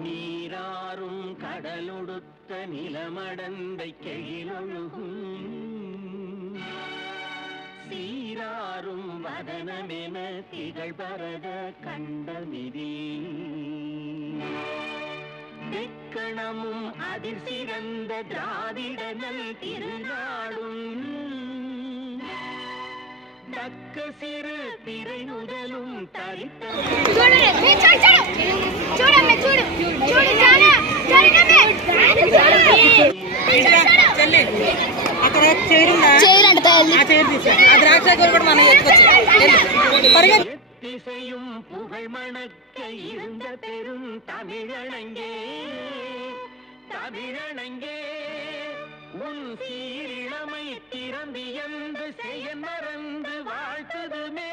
நீராறும் கடலொடுத்த நிலமடந்தை கெழிலொழுகும் சீராறும் வதனமென திகழ்பரத கண்டமிதி தெக்கணமும் அதில் சிறந்த திராவிடனல் திருநாடும் தக்க சிறு திரை முதலும் தரித்த திசையும் புகழ் மணக்க இருந்த பெரும் தமிழனங்கே தமிழனங்கே உன் சீரிழமை திறந்து என்று செய்ய மறந்து வாழ்த்துதுமே